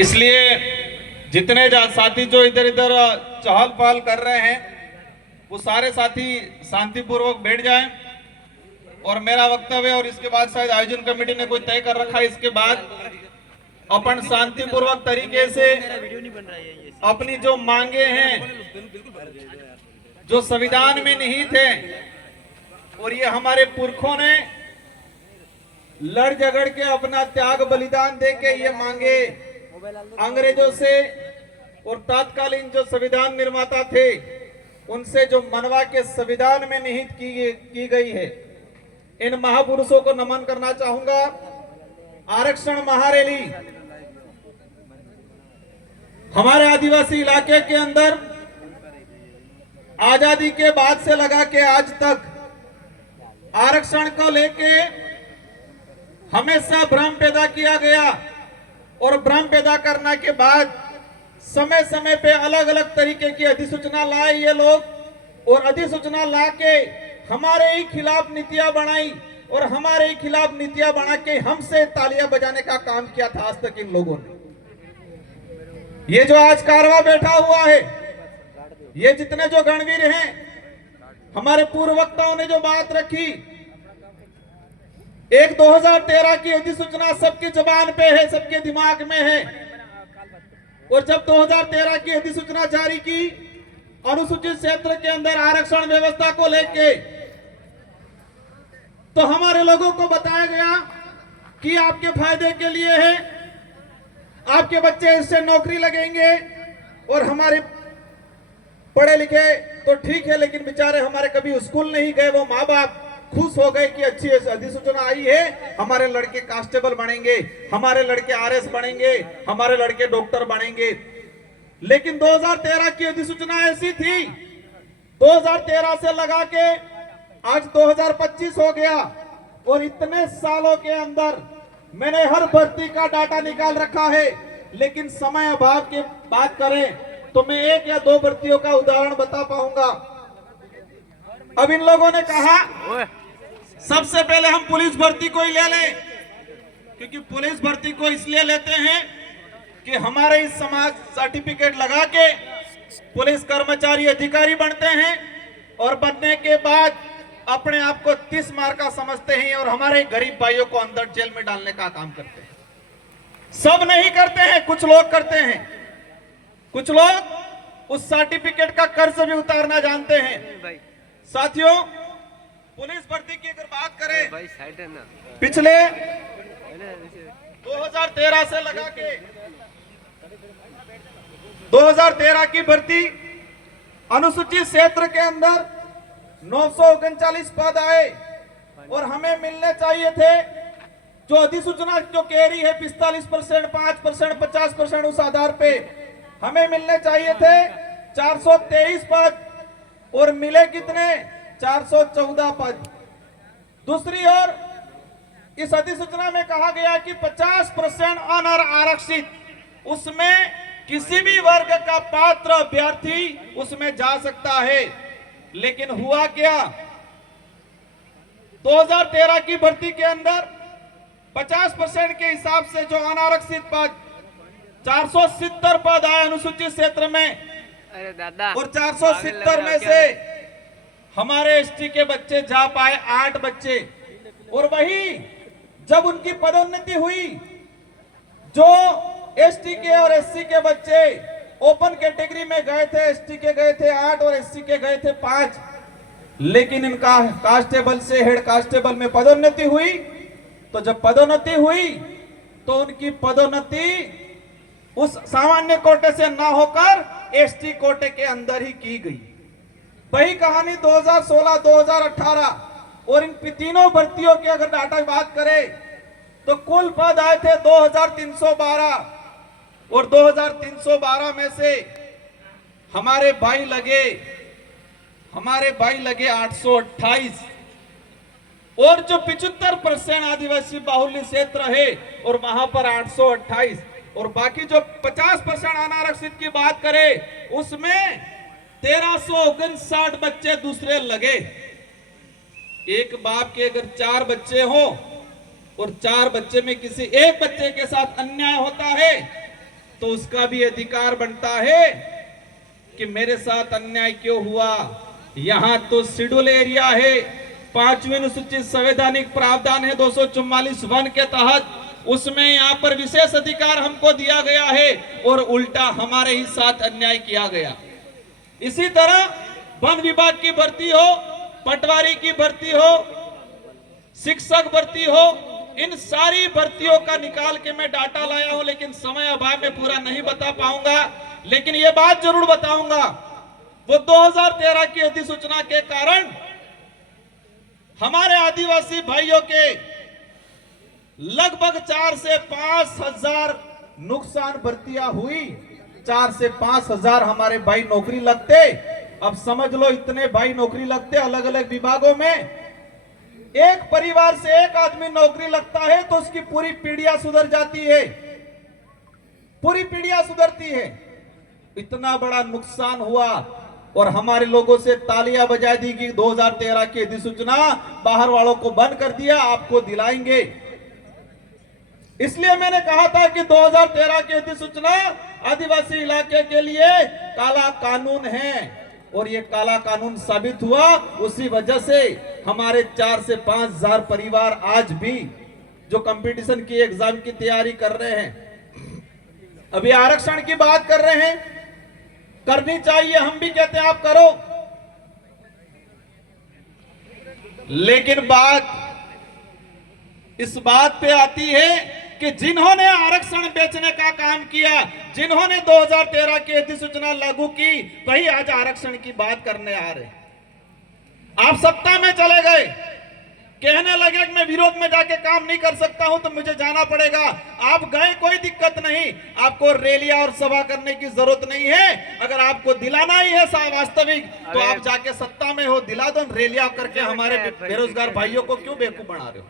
इसलिए जितने साथी जो इधर इधर चहल पहल कर रहे हैं वो सारे साथी शांतिपूर्वक बैठ जाएं और मेरा वक्तव्य और इसके बाद शायद आयोजन कमेटी ने कोई तय कर रखा है, इसके बाद अपन शांतिपूर्वक तरीके से अपनी जो मांगे हैं जो संविधान में निहित है और ये हमारे पुरखों ने लड़ झगड़ के अपना त्याग बलिदान दे के ये मांगे अंग्रेजों से और तत्कालीन जो संविधान निर्माता थे उनसे जो मनवा के संविधान में निहित की गई है, इन महापुरुषों को नमन करना चाहूंगा। आरक्षण महारैली हमारे आदिवासी इलाके के अंदर आजादी के बाद से लगा के आज तक आरक्षण को लेके हमेशा भ्रम पैदा किया गया और भ्रम पैदा करने के बाद समय समय पे अलग अलग तरीके की अधिसूचना लाए ये लोग और अधिसूचना ला के हमारे ही खिलाफ नीतियां बनाई और हमारे ही खिलाफ नीतियां बना के हमसे तालियां बजाने का काम किया था आज तक इन लोगों ने। ये जो आज कारवा बैठा हुआ है, ये जितने जो गणवीर हैं, हमारे पूर्व वक्ताओं ने जो बात रखी, एक 2013 की अधिसूचना सबकी जबान पे है, सबके दिमाग में है। और जब 2013 की अधिसूचना जारी की अनुसूचित क्षेत्र के अंदर आरक्षण व्यवस्था को लेके, तो हमारे लोगों को बताया गया कि आपके फायदे के लिए है, आपके बच्चे इससे नौकरी लगेंगे और हमारे पढ़े लिखे तो ठीक है लेकिन बेचारे हमारे कभी स्कूल नहीं गए, वो माँ बाप खुश हो गए कि अच्छी अधिसूचना आई है, हमारे लड़के कांस्टेबल बनेंगे, हमारे लड़के आरएस बनेंगे, हमारे लड़के डॉक्टर बनेंगे। लेकिन 2013 की अधिसूचना ऐसी थी, 2013 से लगा के आज 2025 हो गया और इतने सालों के अंदर मैंने हर भर्ती का डाटा निकाल रखा है, लेकिन समय अभाव की बात करें तो मैं एक या दो भर्तियों का उदाहरण बता पाऊंगा। अब इन लोगों ने कहा सबसे पहले हम पुलिस भर्ती को ही ले लें, क्योंकि पुलिस भर्ती को इसलिए लेते हैं कि हमारे इस समाज सर्टिफिकेट लगा के पुलिस कर्मचारी अधिकारी बनते हैं और बनने के बाद अपने आप को 30 मार का समझते हैं और हमारे गरीब भाइयों को अंदर जेल में डालने का काम करते हैं। सब नहीं करते हैं, कुछ लोग करते हैं, कुछ लोग उस सर्टिफिकेट का कर्ज भी उतारना जानते हैं। साथियों, पुलिस भर्ती की अगर बात करें पिछले 2013 से लगा के 2013 की भर्ती अनुसूचित क्षेत्र के अंदर 939 पद आए और हमें मिलने चाहिए थे जो अधिसूचना जो कह रही है 45%, 5%, 50% उस आधार पे हमें मिलने चाहिए थे 423 पद और मिले कितने? 414 पद। दूसरी ओर इस अधिसूचना में कहा गया कि 50% अनारक्षित, उसमें किसी भी वर्ग का पात्र अभ्यर्थी उसमें जा सकता है। लेकिन हुआ क्या? 2013 की भर्ती के अंदर 50% के हिसाब से जो अनारक्षित पद 470 पद आए अनुसूचित क्षेत्र में, अरे दादा, और 470 में से हमारे एसटी के बच्चे जा पाए 8 बच्चे। और वही जब उनकी पदोन्नति हुई, जो एसटी के और एससी के बच्चे ओपन कैटेगरी में गए थे, एसटी के गए थे 8 और एससी के गए थे 5, लेकिन इनका कांस्टेबल से हेड कांस्टेबल में पदोन्नति हुई। तो जब पदोन्नति हुई तो उनकी पदोन्नति उस सामान्य कोटे से ना होकर एसटी कोटे के अंदर ही की गई। वही कहानी 2016, 2018 और इन तीनों भर्तियों की अगर डाटा की बात करें तो कुल पद आए थे 2312 और 2312 में से हमारे भाई लगे 828 और जो 75% आदिवासी बाहुल्य क्षेत्र है और वहां पर 828 और बाकी जो 50% अनारक्षित की बात करें उसमें 1359 बच्चे दूसरे लगे। एक बाप के अगर 4 बच्चे हो और 4 बच्चे में किसी एक बच्चे के साथ अन्याय होता है तो उसका भी अधिकार बनता है कि मेरे साथ अन्याय क्यों हुआ। यहां तो शेड्यूल एरिया है, 5वीं अनुसूचित संवैधानिक प्रावधान है 244(1) के तहत, उसमें यहां पर विशेष अधिकार हमको दिया गया है और उल्टा हमारे ही साथ अन्याय किया गया। इसी तरह वन विभाग की भर्ती हो, पटवारी की भर्ती हो, शिक्षक भर्ती हो, इन सारी भर्तियों का निकाल के मैं डाटा लाया हूं, लेकिन समय अभाव में पूरा नहीं बता पाऊंगा। लेकिन यह बात जरूर बताऊंगा, वो 2013 की अधिसूचना के कारण हमारे आदिवासी भाइयों के लगभग 4 से 5 हजार नुकसान भर्तियां हुई। 4 से 5 हजार हमारे भाई नौकरी लगते। अब समझ लो, इतने भाई नौकरी लगते अलग अलग विभागों में। एक परिवार से एक आदमी नौकरी लगता है तो उसकी पूरी पीढ़ियां सुधर जाती है, पूरी पीढ़ियां सुधरती है। इतना बड़ा नुकसान हुआ और हमारे लोगों से तालियां बजा दी कि 2013 की अधिसूचना बाहर वालों को बंद कर दिया, आपको दिलाएंगे। इसलिए मैंने कहा था कि 2013 की अधिसूचना आदिवासी इलाके के लिए काला कानून है और ये काला कानून साबित हुआ। उसी वजह से हमारे 4 से 5 हजार परिवार आज भी जो कंपटीशन की एग्जाम की तैयारी कर रहे हैं, अभी आरक्षण की बात कर रहे हैं, करनी चाहिए, हम भी कहते हैं आप करो। लेकिन बात इस बात पे आती है कि जिन्होंने आरक्षण बेचने का काम किया, जिन्होंने 2013 की अधिसूचना लागू की, वही आज आरक्षण की बात करने आ रहे। आप सत्ता में चले गए, कहने लगे कि मैं विरोध में जाके काम नहीं कर सकता हूं तो मुझे जाना पड़ेगा। आप गए, कोई दिक्कत नहीं, आपको रैलियां और सभा करने की जरूरत नहीं है। अगर आपको दिलाना ही है वास्तविक, तो आप जाके सत्ता में हो, दिला दो। रैलियां करके हमारे बेरोजगार भाइयों को क्यों बेवकूफ बना रहे हो?